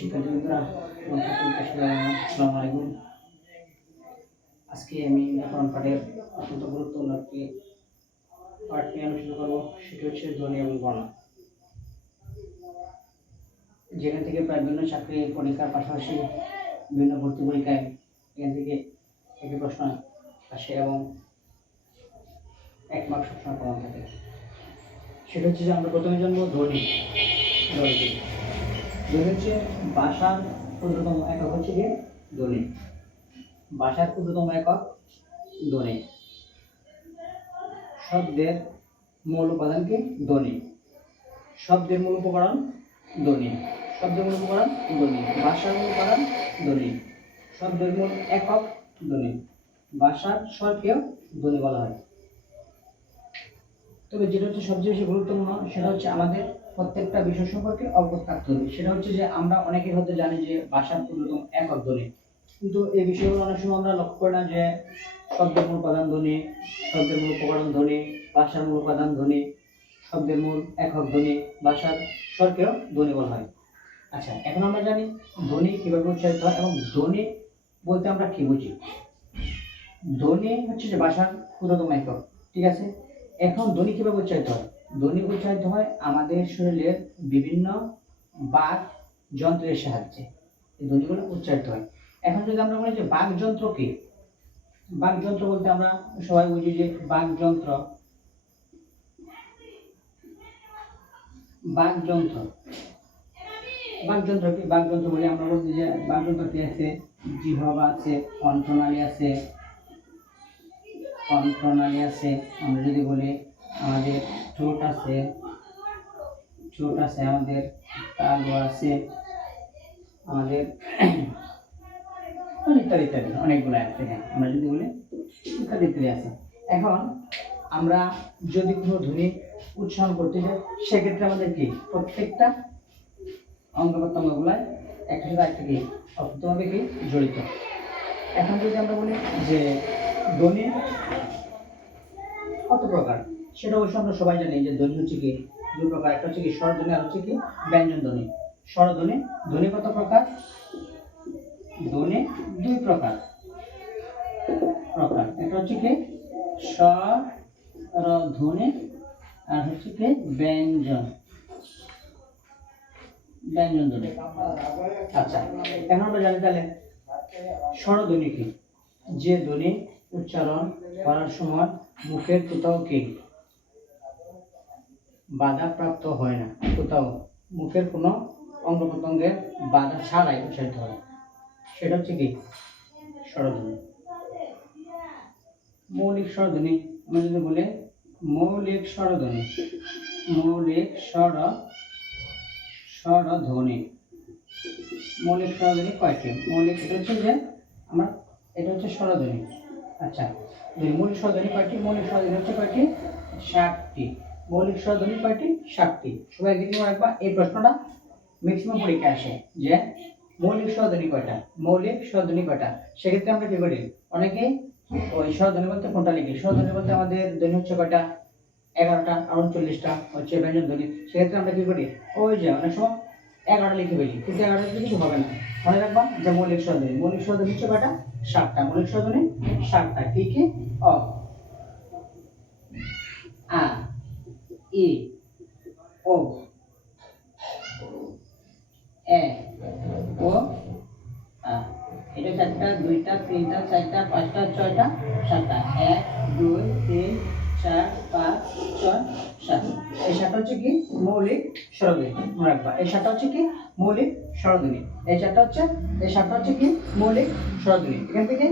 শিক্ষার্থীরা আসসালামু আলাইকুম। আজকে আমি ব্যাকরণ পাঠের অত্যন্ত গুরুত্বপূর্ণ একটি পাঠ নিয়ে আলোচনা করবো, সেটি হচ্ছে ধ্বনি এবং বর্ণ। যেখান থেকে প্রায় বিভিন্ন চাকরি পরীক্ষার পাশাপাশি বিভিন্ন ভর্তি পরীক্ষায় এখান থেকে একটি প্রশ্ন আসে এবং 1 মার্ক সবসময় কমন থাকে। সেটা হচ্ছে যে আমরা প্রথমে জানবো ধ্বনি। ধ্বনি হচ্ছে ভাষার ক্ষুদ্রতম একক হচ্ছে কি ধ্বনি। ভাষার ক্ষুদ্রতম একক ধ্বনি। শব্দের মূল উপাদান কি ধ্বনি। শব্দের মূল উপকরণ ধ্বনি। শব্দের মূল উপকরণ ধ্বনি। ভাষার মূল উপাদান ধ্বনি। শব্দের মূল একক ধ্বনি। ভাষার স্বরকেও ধ্বনি বলা হয়। তবে যেটা হচ্ছে সবচেয়ে বেশি গুরুত্বপূর্ণ সেটা হচ্ছে আমাদের প্রত্যেকটা বিষয় সম্পর্কে অবগত থাকতে হবে। সেটা হচ্ছে যে আমরা অনেকেই হয়তো জানি যে ভাষার ক্ষুদ্রতম একক ধ্বনি, কিন্তু এই বিষয়গুলো অনেক সময় আমরা লক্ষ্য করি না যে শব্দের মূল উপাদান ধ্বনি, শব্দের মূল উপকরণ ধ্বনি, ভাষার মূল উপাদান ধ্বনি, শব্দের মূল একক ধ্বনি, ভাষার স্বরকেও ধ্বনি বলা হয়। আচ্ছা, এখন আমরা জানি ধ্বনি কিভাবে উচ্চারিত হয় এবং ধ্বনি বলতে আমরা কি বুঝি। ধ্বনি হচ্ছে যে ভাষার ক্ষুদ্রতম একক, ঠিক আছে। এখন ধ্বনি কিভাবে উচ্চারিত হয়? ধ্বনি উচ্চারিত হয় আমাদের শরীরের বিভিন্ন বাক যন্ত্রের সাহায্যে এই ধ্বনিগুলো উচ্চারিত হয়। এখন যদি আমরা বলি যে বাক যন্ত্র কি, বাক যন্ত্র বলতে আমরা সবাই বুঝি যে বাক যন্ত্র, বাক যন্ত্র, বাক যন্ত্র কি? বাক যন্ত্র বলে আমরা বলছি যে বাক যন্ত্র কি আছে? জিহ্বা আছে, কণ্ঠনালী আছে, কণ্ঠনালী আছে। আমরা যদি বলি আমাদের ঠোঁট আছে, ঠোঁট আছে, আমাদের তালু আছে, আমাদের ইত্যাদি ইত্যাদি অনেকগুলো আছে। হ্যাঁ, আমরা যদি বলি ইত্যাদি ইত্যাদি আছে। এখন আমরা যদি কোনো ধ্বনি উচ্চারণ করতে যাই সেক্ষেত্রে আমাদের কি প্রত্যেকটা অঙ্গ প্রত্যঙ্গগুলায় একটা সাথে একটা কি অত্যন্তভাবে কি জড়িত। এখন যদি আমরা বলি যে ধ্বনি কত প্রকার, সেটা অবশ্য আমরা সবাই জানি যে ধ্বনি হচ্ছে কি 2 প্রকার। একটা হচ্ছে কি স্বরধ্বনি আর হচ্ছে কি ব্যঞ্জন ধ্বনি। স্বরধ্বনি, ধ্বনি কত প্রকার? ধ্বনি 2 প্রকার। একটা হচ্ছে কি স্বরধ্বনি আর হচ্ছে কি ব্যঞ্জন ধ্বনি। আচ্ছা, এখন আমরা জানি তাহলে স্বরধ্বনি কি? যে ধ্বনি উচ্চারণ করার সময় মুখের কোথাও কি বাধা প্রাপ্ত হয় না, কোথাও মুখের কোনো অঙ্গ প্রত্যঙ্গের বাধা ছাড়াই উচ্চারিত হয়, সেটা হচ্ছে কি স্বরধ্বনি। মৌলিক স্বরধ্বনি আমরা যদি বলি মৌলিক স্বরধ্বনি, মৌলিক স্বরধ্বনি, মৌলিক স্বরধ্বনি কয়টি? মৌলিক এটা হচ্ছে যে আমরা এটা হচ্ছে স্বরধ্বনি। আচ্ছা, মৌলিক স্বরধ্বনি কয়টি? মৌলিক স্বরধ্বনি হচ্ছে কয়টি? 7টি। মৌলিক স্বরধ্বনি কয়টি? 7টি। সবাই একদিন মনে রাখবা, এই প্রশ্নটা ম্যাক্সিমাম পরীক্ষায় আসে যে মৌলিক স্বরধ্বনি কয়টা, মৌলিক স্বরধ্বনি কয়টা। সেক্ষেত্রে আমরা কি করি, অনেকে ওই স্বরধ্বনি বলতে কোনটা লিখি। স্বরধ্বনি বলতে আমাদের ধ্বনি হচ্ছে কয়টা? 11টা, 39টা হচ্ছে ব্যঞ্জন ধ্বনি। সেক্ষেত্রে আমরা কি করি, ওই যে অনেক সময় 11টা লিখে ফেলি, কিন্তু 11টা কিছু হবে না। মনে রাখবা যে মৌলিক স্বরধ্বনি, মৌলিক স্বরধ্বনি হচ্ছে কয়টা? 7টা। মৌলিক স্বরধ্বনি 7টা। কি কি? অ, আ, ই, ও, এ, ও, আ। এটা 4টা, 2টা, 3টা, 4টা, 5টা, 6টা, 7টা। 1, 2, 3, 4, 5, 6, 7। এই 7টা হচ্ছে কি মৌলিক স্বরধ্বনি। মনে রাখবা এই 7টা হচ্ছে কি মৌলিক স্বরধ্বনি। এই 7টা হচ্ছে কি মৌলিক স্বরধ্বনি। এখান থেকে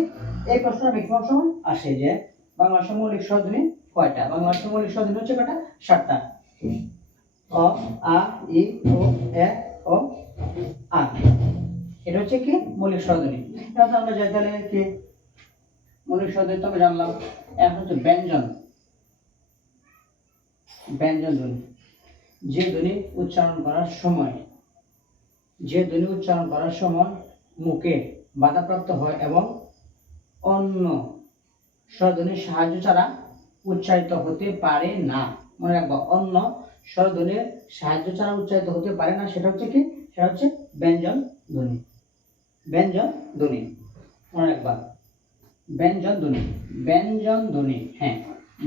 এই প্রশ্নটা ম্যাক্সিমাম সময় আসে যে বাংলা ভাষার মৌলিক স্বরধ্বনি কয়টা? বাংলা ভাষার মৌলিক স্বরধ্বনি হচ্ছে কয়টা? 7টা। অ, আ, ই, ও, এ, ও, আ। এটা হচ্ছে কি মৌলিক স্বরধ্বনি। এখন আমরা যাই তাহলে কি মৌলিক স্বরধ্বনি তো আমরা জানলাম। এখন হচ্ছে ব্যঞ্জন, ব্যঞ্জন ধ্বনি। যে ধ্বনি উচ্চারণ করার সময়, যে ধ্বনি উচ্চারণ করার সময় মুখে বাধাপ্রাপ্ত হয় এবং অন্য স্বরধ্বনির সাহায্য ছাড়া উচ্চারিত হতে পারে না। মনে রাখবো, অন্য স্বরধ্বনির সাহায্য ছাড়া উচ্চারিত হতে পারে না, সেটা হচ্ছে কি, সেটা হচ্ছে ব্যঞ্জন ধ্বনি। ব্যঞ্জন ধ্বনি, মনে রাখবা, ব্যঞ্জন ধ্বনি, ব্যঞ্জন ধ্বনি, হ্যাঁ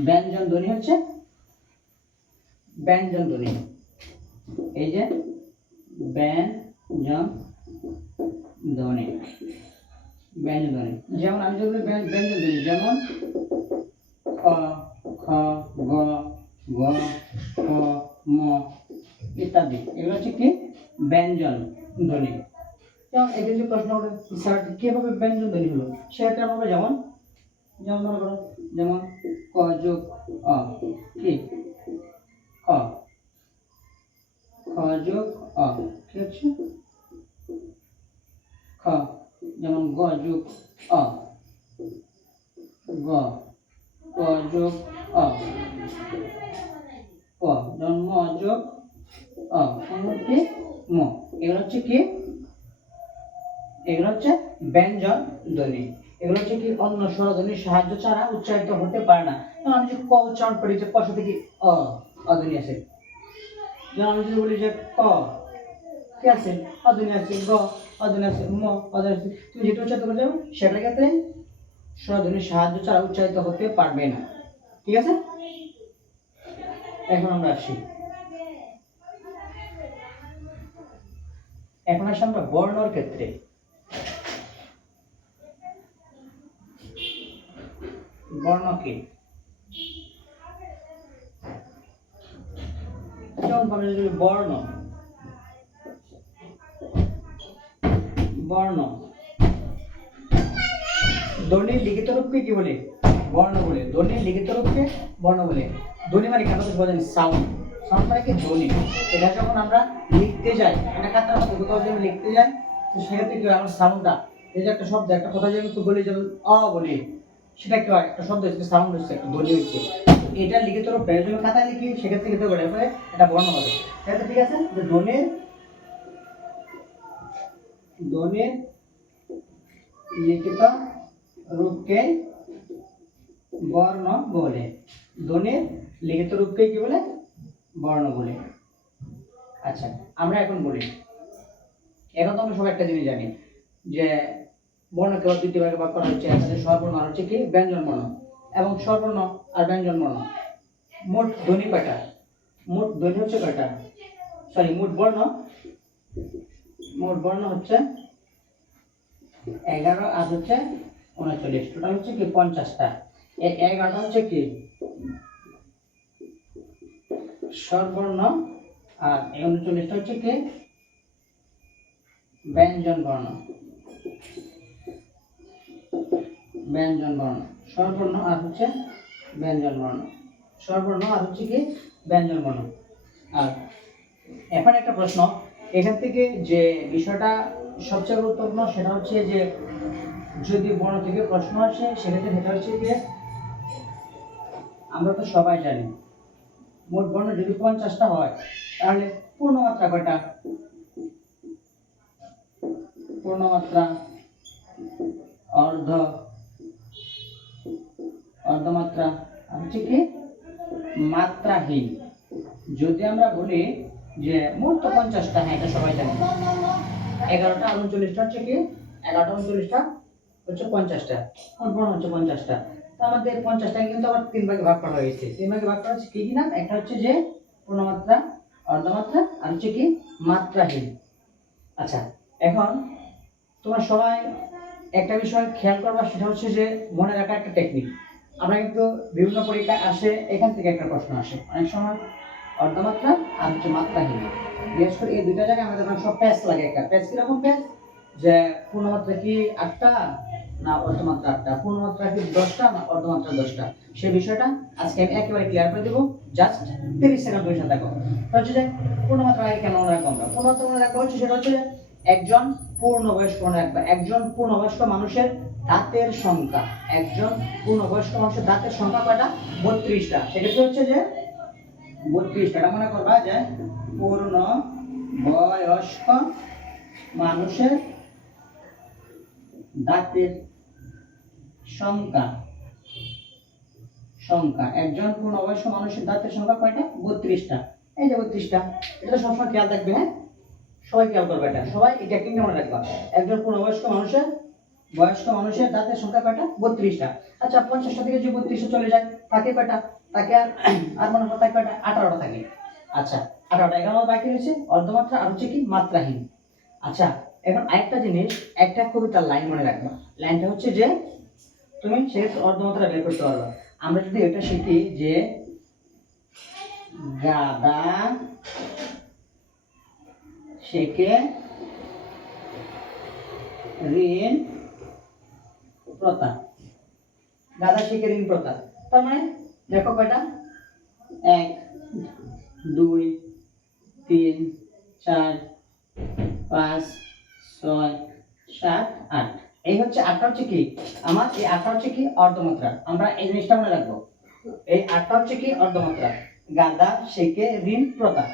ব্যঞ্জন ধ্বনি হচ্ছে ব্যঞ্জন ধ্বনি। এই যে ব্যঞ্জন ধ্বনি, ব্যঞ্জন ধ্বনি, যেমন আমি যদি ব্যঞ্জন ধ্বনি, যেমন ক, খ, গ, ঘ, ক, ম ইত্যাদি, এগুলো হচ্ছে কি ব্যঞ্জন ধ্বনি। যেমন এই যে প্রশ্ন করে স্যার কিভাবে ব্যঞ্জন ধ্বনি হলো, সেটা আমরা যেমন যেমন মনে করো, যেমন ক যোগ অ কি ক, খ যোগ অ কি হচ্ছে খ, যেমন গ যোগ অ গ, ক যোগ অ ক, যেমন ম যোগ অ কি ম, এগুলো হচ্ছে কি, এগুলো হচ্ছে ব্যঞ্জন ধ্বনি। এগুলো হচ্ছে কি অন্য স্বরধ্বনির সাহায্য ছাড়া উচ্চারিত হতে পারে না। আমি যদি ক উচ্চারণ করি যে ক সাথে কি অধ্বনি আছে, যেমন আমি যদি বলি যে ক কি আছে অধ্বনি আছে, গ অধ্বনি আছে, ম অধ্বনি আছে, তুমি যেটা উচ্চারিত করে যাবে সেটা ক্ষেত্রে স্বরধ্বনির সাহায্য ছাড়া উচ্চারিত হতে পারবে না। ঠিক আছে, এখন আমরা আসি, এখন আসি আমরা বর্ণর ক্ষেত্রে। বর্ণ কি, যেমন আমরা যদি বর্ণ, বর্ণ ধ্বনির লিখিত রূপকে কি বলে, বর্ণ বলে। ধ্বনির লিখিত রূপকে বর্ণ বলে। ধ্বনি মানে কি, আমরা তো জানি সাউন্ড, সাউন্ড মানে কি ধ্বনি। এটা যখন আমরা লিখতে যাই, মানে খাতার মধ্যে কোথাও যদি লিখতে যাই, তো সেক্ষেত্রে কি হয়, আমার সাউন্ডটা, এই যে একটা শব্দ, একটা কথা যদি আমি বলি, যেমন অ বলি, সেটা কি হয়, একটা শব্দ হচ্ছে, সাউন্ড হচ্ছে, একটা ধ্বনি হচ্ছে। এটা লিখিত রূপ যদি খাতায় লিখি, সেক্ষেত্রে কিন্তু বলে এটা বর্ণ হবে। তাহলে ঠিক আছে, যে ধ্বনির, ধ্বনির লিখিত রূপকে বর্ণ বলে। ধ্বনির লিখিত রূপকে কি বলে, বর্ণ বলে। আচ্ছা, আমরা এখন বলি, এখন তো আমরা সবাই একটা জিনিস জানি যে বর্ণকে দুটি ভাগে ভাগ করা হচ্ছে, একটা হচ্ছে স্বরবর্ণ আর হচ্ছে কি ব্যঞ্জন বর্ণ। এবং স্বরবর্ণ আর ব্যঞ্জন বর্ণ, মোট ধ্বনি কয়টা, মোট ধ্বনি হচ্ছে কয়টা, সরি মোট বর্ণ, মোট বর্ণ হচ্ছে 11 আর হচ্ছে 39, টোটাল হচ্ছে কি 50টা। এই 11টা হচ্ছে কি স্বরবর্ণ, আর 39টা হচ্ছে কি ব্যঞ্জন বর্ণ। ব্যঞ্জন বর্ণ, স্বরবর্ণ আর হচ্ছে ব্যঞ্জন বর্ণ, স্বরবর্ণ আর হচ্ছে কি ব্যঞ্জন বর্ণ। আর এখন একটা প্রশ্ন, এখান থেকে যে বিষয়টা সবচেয়ে গুরুত্বপূর্ণ, সেটা হচ্ছে যে যদি বর্ণ থেকে প্রশ্ন আসে, সেক্ষেত্রে সেটা হচ্ছে কি, আমরা তো সবাই জানি মোট বর্ণ যদি 50টা হয়, তাহলে পূর্ণমাত্রা কয়টা, পূর্ণমাত্রা, অর্ধ, অর্ধমাত্রা আর হচ্ছে কি মাত্রাহীন। যদি আমরা বলি যে মোট তো 50টা, হ্যাঁ এটা সবাই জানে, 11টা আর 39টা হচ্ছে কি, 11টা 39টা হচ্ছে 50টা, মোট বর্ণ হচ্ছে 50টা। তো আমাদের 50টাকে কিন্তু আবার 3 ভাগে ভাগ করা হয়েছে। 3 ভাগে ভাগ করা হচ্ছে কি কি নাম, একটা হচ্ছে যে পূর্ণমাত্রা, অর্ধমাত্রা আর হচ্ছে কি মাত্রাহীন। আচ্ছা, এখন তোমরা সবাই একটা বিষয় খেয়াল করবা, সেটা হচ্ছে যে মনে রাখা একটা টেকনিক। আমরা কিন্তু বিভিন্ন পরীক্ষায় আসে, এখান থেকে একটা প্রশ্ন আসে অনেক সময়, অর্ধমাত্রা আর হচ্ছে মাত্রাহীন। বিশেষ করে এই দুইটা জায়গায় আমাদের সব প্যাচ লাগে। একটা প্যাচ কিরকম প্যাচ, যে পূর্ণমাত্রা কি 8টা না অর্ধমাত্রা 8টা, পূর্ণমাত্রা কি 10টা না অর্ধমাত্রা 10টা, সেই বিষয়টা আজকে আমি একেবারে ক্লিয়ার করে দেবো। জাস্ট 30 সেকেন্ড বসে থাকো। হচ্ছে যে পূর্ণমাত্রা আগে কেন মনে রাখবো আমরা, পূর্ণমাত্রা মনে রাখবো হচ্ছে, সেটা হচ্ছে একজন পূর্ণবয়স্ক, মনে রাখবা একজন পূর্ণবয়স্ক মানুষের দাঁতের সংখ্যা, একজন পূর্ণবয়স্ক মানুষের দাঁতের সংখ্যা কয়টা, 32টা। সেক্ষেত্রে হচ্ছে যে 32টা মনে করবা যে পূর্ণ বয়স্ক মানুষের দাঁতের সংখ্যা, সংখ্যা একজন পূর্ণবয়স্ক মানুষের দাঁতের সংখ্যা কয়টা, 32টা। এই যে 32টা। এটা তো সবসময় খেয়াল থাকবে, হ্যাঁ সবাই খেয়াল করবে, এটা সবাই এই টেকনিকটা মনে রাখবা। একজন পূর্ণবয়স্ক মানুষের দাঁতের সংখ্যা কয়টা? 32টা। আচ্ছা 50টা থেকে যে 32 চলে যায় তাকে কয়টা? তাকে আর মনে করতে কয়টা? 18টা থাকে। আচ্ছা 18টা, এখানে আমাদের বাকি রয়েছে অর্ধমাত্রা আর হচ্ছে কি মাত্রাহীন। আচ্ছা এখন আরেকটা জিনিস, একটা কবিতার লাইন মনে রাখবা। লাইনটা হচ্ছে যে তুমি সেক্ষেত্রে অর্ধমাত্রা বের করতে পারবা। আমরা যদি এটা শিখি যে গাদা শেখে ঋণ প্রথা, গাদা শেখে ঋণ প্রথা, তার মানে দেখো কয়টা? 1 2 3 4 5 6 7 8। এই হচ্ছে 8টা হচ্ছে কি আমার, এই 8টা হচ্ছে কি অর্ধমাত্রা। আমরা এই জিনিসটা মনে রাখবো, এই 8টা হচ্ছে কি অর্ধমাত্রা। গাদা শেখে ঋণ প্রথা,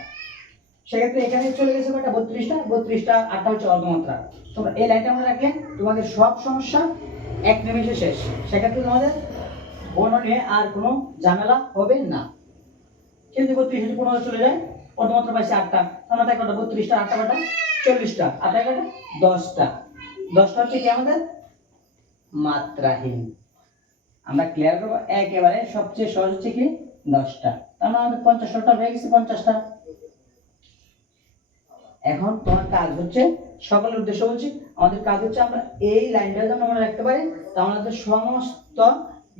সেক্ষেত্রে এখানে চলে গেছে কয়টা? 32টা। 32টা, 8টা হচ্ছে অর্ধমাত্রা। তোমরা এই লাইনটা মনে রাখলে তোমাদের সব সমস্যা এক নিমেষে শেষ। সেক্ষেত্রে তোমাদের গণ নিয়ে আর কোনো ঝামেলা হবে না। কিন্তু 32 15 চলে যায়, অর্ধমাত্রা পাইছে 8টা, আমরা তাই কয়টা? 32টা, 8টা কয়টা? 40টা, 8টা কয়টা? 10টা। 10টা হচ্ছে কি আমাদের মাত্রাহীন। আমরা ক্লিয়ার করব একেবারে সবচেয়ে সহজ হচ্ছে কি 10টা। তার মানে আমাদের 50টা হয়ে গেছে, 50টা। এখন তোমার কাজ হচ্ছে, সকলের উদ্দেশ্য বলছি, আমাদের কাজ হচ্ছে আমরা এই লাইনটা যেন মনে রাখতে পারি, তাহলে আমাদের সমস্ত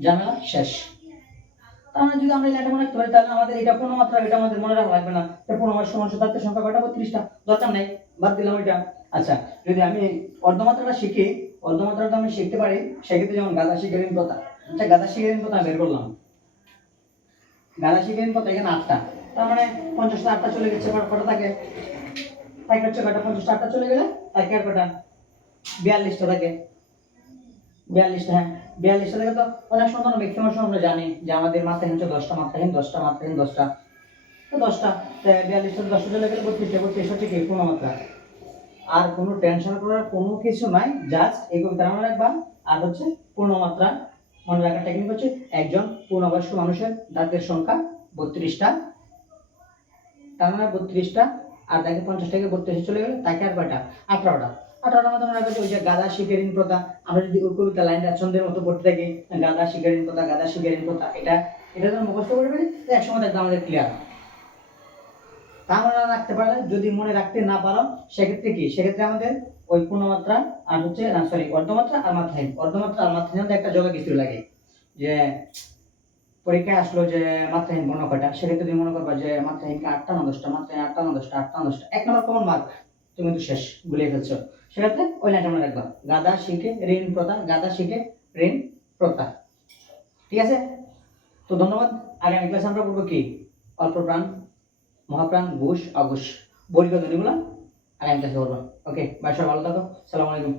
ঝামেলা শেষ। তাহলে যদি আমরা এই লাইনটা মনে রাখতে পারি, তাহলে আমাদের এটা কোনো মাত্রা, এটা আমাদের মনে রাখা লাগবে না। পূর্ণবয়স্ক মানুষের দাঁতের সংখ্যা কয়টা? 32টা, দরকার নাই, বাদ দিলাম ওইটা। আচ্ছা যদি আমি অর্ধমাত্রাটা শিখি, অর্ধমাত্রাটা আমি শিখতে পারি, সেক্ষেত্রে যেমন গাদা শিখে ঋণ প্রথা। আচ্ছা গাদা শিখে ঋণ প্রথা বের করলাম, গাদা শিখে ঋণ প্রথা এখানে 8টা, তার মানে 50টা 8টা চলে গেছে, কটা থাকে? তাই হচ্ছে কয়টা? 50টা 8টা চলে গেলে তাকে আর কয়টা? 42টা থাকে। 42টা, হ্যাঁ 42টা থেকে তো অনেক সন্তান ম্যাক্সিমাম সময় আমরা জানি যে আমাদের মাত্রাহীন হচ্ছে 10টা, মাত্রাহীন 10টা, মাত্রাহীন 10টা, তো 10টা 42টা 10টা চলে গেলে 32টা। 32 হচ্ছে কি পূর্ণমাত্রা। আর কোনো টেনশন করার কোনো কিছু নাই, জাস্ট এই কবিতা মনে রাখবা। আর হচ্ছে পূর্ণমাত্রা মনে রাখার টেকনিক হচ্ছে একজন পূর্ণবয়স্ক মানুষের দাঁতের সংখ্যা 32টা, তার মানে 32টা, আর তাকে 50 থেকে 32 চলে গেলে তাকে আর কয়টা? 18টা। 18টার মধ্যে মনে রাখবে ওই যে গাদা শিখে ঋণ প্রথা। আমরা যদি ওই কবিতা লাইনটা ছন্দের মতো পড়তে থাকি, গাদা শিখে ঋণ প্রথা, গাদা শিখে ঋণ প্রথা, এটা যখন মুখস্থ করে ফেলি তো একসময় দেখবে আমাদের ক্লিয়ার। তা মনে রাখতে পারলে, যদি মনে রাখতে না পারো সেক্ষেত্রে কি, সেক্ষেত্রে আমাদের ওই পূর্ণমাত্রা আর হচ্ছে না সরি অর্ধমাত্রা আর মাত্রাহীন, অর্ধমাত্রা আর মাত্রাহীন একটা যোগা কিছু লাগে। যে পরীক্ষায় আসলো যে মাত্রাহীন বর্ণ কয়টা, সেক্ষেত্রে তুমি মনে করবা যে মাত্রাহীনকে 8টা না 10টা, মাত্রাহীন 8টা না 10টা, 8টা না 10টা, 1 নম্বর কমন মার্ক তুমি কিন্তু শেষ, গুলিয়ে ফেলছো। সেক্ষেত্রে ওই লাইনটা মনে রাখবা, গাদা শিখে ঋণ প্রথা, গাদা শিখে ঋণ প্রথা। ঠিক আছে, তো ধন্যবাদ। আগামী ক্লাসে আমরা পড়বো কি? অল্প প্রাণ, মহাপ্রাণ, ঘুষ, অঘুষ, বলিকা ধ্বনিগুলো আগামী ক্লাসে পড়বো। ওকে বাই, সবাই ভালো থাকো, সালাম আলাইকুম।